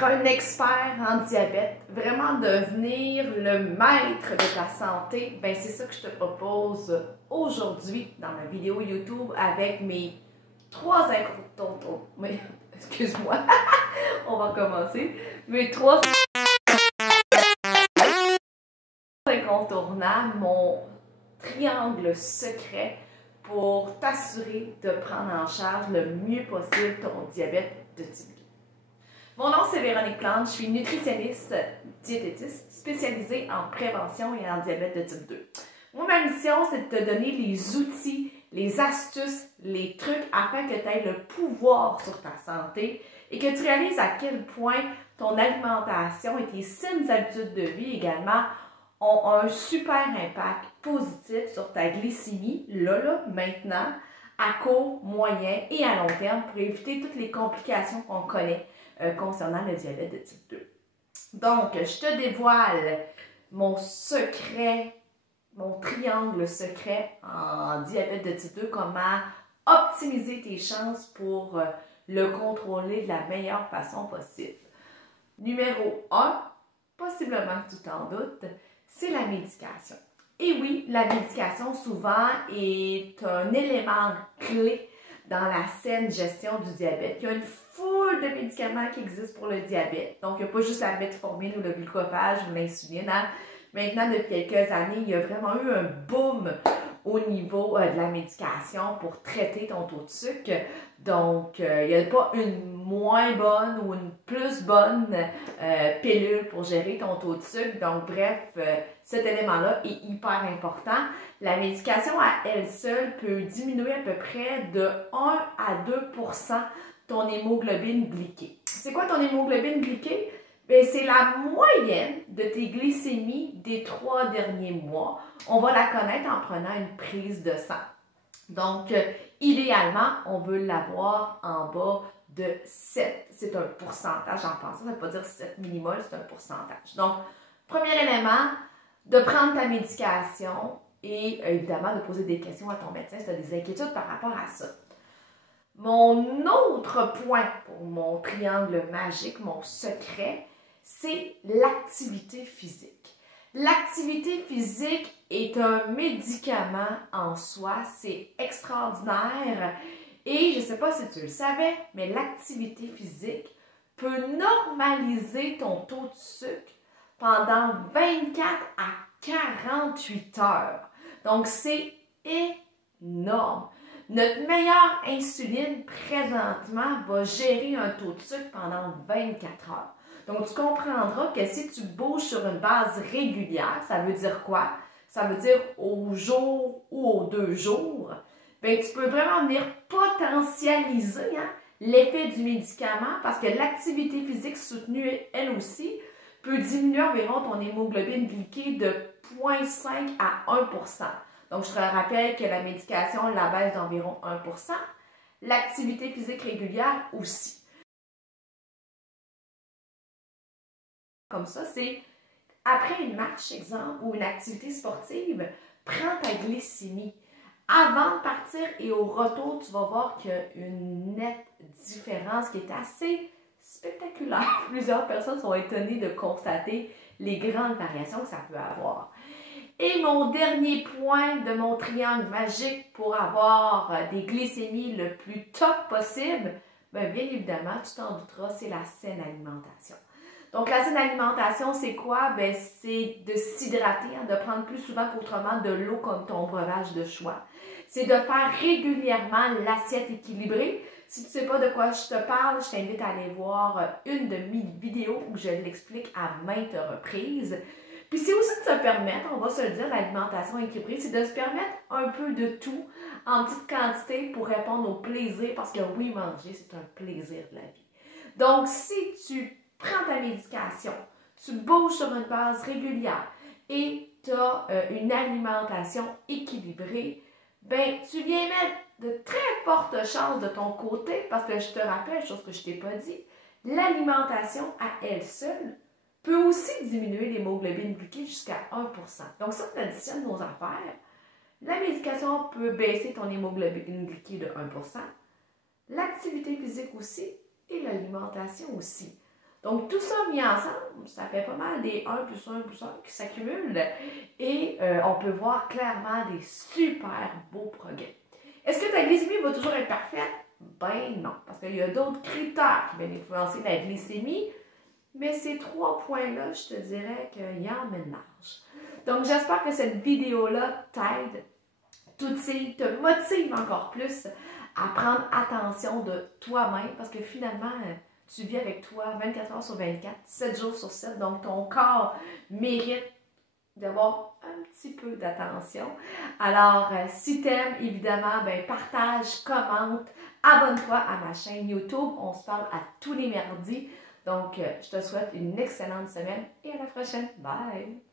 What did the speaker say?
être un expert en diabète, vraiment devenir le maître de ta santé, ben c'est ça que je te propose aujourd'hui dans ma vidéo YouTube avec mes 3 incontournables. Mais excuse-moi, on va commencer. Mes 3 incontournables, mon triangle secret pour t'assurer de prendre en charge le mieux possible ton diabète de type 2. Mon nom c'est Véronique Plante, je suis nutritionniste diététiste spécialisée en prévention et en diabète de type 2. Moi, ma mission, c'est de te donner les outils, les astuces, les trucs afin que tu aies le pouvoir sur ta santé et que tu réalises à quel point ton alimentation et tes saines habitudes de vie également ont un super impact positif sur ta glycémie, là, maintenant, à court, moyen et à long terme pour éviter toutes les complications qu'on connaît concernant le diabète de type 2. Donc, je te dévoile mon secret, mon triangle secret en diabète de type 2, comment optimiser tes chances pour le contrôler de la meilleure façon possible. Numéro 1, possiblement que tu t'en doutes, c'est la médication. Et oui, la médication souvent est un élément clé dans la saine gestion du diabète. Il y a une foule de médicaments qui existent pour le diabète. Donc, il n'y a pas juste la metformine ou le glucophage ou l'insuline. Hein? Maintenant, depuis quelques années, il y a vraiment eu un boom au niveau de la médication pour traiter ton taux de sucre. Donc, il n'y a pas une moins bonne ou une plus bonne pilule pour gérer ton taux de sucre. Donc, bref, cet élément-là est hyper important. La médication à elle seule peut diminuer à peu près de 1 à 2% ton hémoglobine glyquée. C'est quoi ton hémoglobine glyquée? Bien, c'est la moyenne de tes glycémies des 3 derniers mois. On va la connaître en prenant une prise de sang. Donc, idéalement, on veut l'avoir en bas de 7. C'est un pourcentage en pensant. Ça ne veut pas dire 7 millimoles, c'est un pourcentage. Donc, premier élément, de prendre ta médication et évidemment de poser des questions à ton médecin si tu as des inquiétudes par rapport à ça. Mon autre point pour mon triangle magique, mon secret, c'est l'activité physique. L'activité physique est un médicament en soi, c'est extraordinaire. Et je ne sais pas si tu le savais, mais l'activité physique peut normaliser ton taux de sucre pendant 24 à 48 heures. Donc, c'est énorme. Notre meilleure insuline, présentement, va gérer un taux de sucre pendant 24 heures. Donc, tu comprendras que si tu bouges sur une base régulière, ça veut dire quoi? Ça veut dire au jour ou aux 2 jours, bien, tu peux vraiment venir potentialiser l'effet du médicament parce que l'activité physique soutenue, elle aussi, peut diminuer environ ton hémoglobine glyquée de 0,5 à 1%. Donc, je te rappelle que la médication la baisse d'environ 1%. L'activité physique régulière aussi. Comme ça, c'est après une marche, exemple, ou une activité sportive, prends ta glycémie. Avant de partir et au retour, tu vas voir qu'il y a une nette différence qui est assez spectaculaire. Plusieurs personnes sont étonnées de constater les grandes variations que ça peut avoir. Et mon dernier point de mon triangle magique pour avoir des glycémies le plus top possible, bien évidemment, tu t'en douteras, c'est la saine alimentation. Donc, la saine alimentation, c'est quoi? Bien, c'est de s'hydrater, de prendre plus souvent qu'autrement de l'eau comme ton breuvage de choix. C'est de faire régulièrement l'assiette équilibrée. Si tu ne sais pas de quoi je te parle, je t'invite à aller voir une de mes vidéos où je l'explique à maintes reprises. Puis c'est aussi de se permettre, on va se le dire, l'alimentation équilibrée, c'est de se permettre un peu de tout en petite quantité pour répondre au plaisir, parce que oui, manger, c'est un plaisir de la vie. Donc, si tu prends ta médication, tu bouges sur une base régulière et tu as une alimentation équilibrée, ben tu viens mettre de très fortes chances de ton côté, parce que je te rappelle, chose que je ne t'ai pas dit, l'alimentation à elle seule peut aussi diminuer l'hémoglobine glyquée jusqu'à 1%. Donc, si on additionne nos affaires, la médication peut baisser ton hémoglobine glyquée de 1%, l'activité physique aussi et l'alimentation aussi. Donc, tout ça mis ensemble, ça fait pas mal des 1 plus 1 plus 1 qui s'accumulent et on peut voir clairement des super beaux progrès. Est-ce que ta glycémie va toujours être parfaite? Ben non, parce qu'il y a d'autres critères qui viennent influencer la glycémie, mais ces 3 points-là, je te dirais qu'il y en ménage. Donc, j'espère que cette vidéo-là t'aide, te motive encore plus à prendre attention de toi-même, parce que finalement, tu vis avec toi 24 heures sur 24, 7 jours sur 7, donc ton corps mérite d'avoir un petit peu d'attention. Alors, si t'aimes, évidemment, ben, partage, commente, abonne-toi à ma chaîne YouTube. On se parle à tous les mardis. Donc, je te souhaite une excellente semaine et à la prochaine. Bye!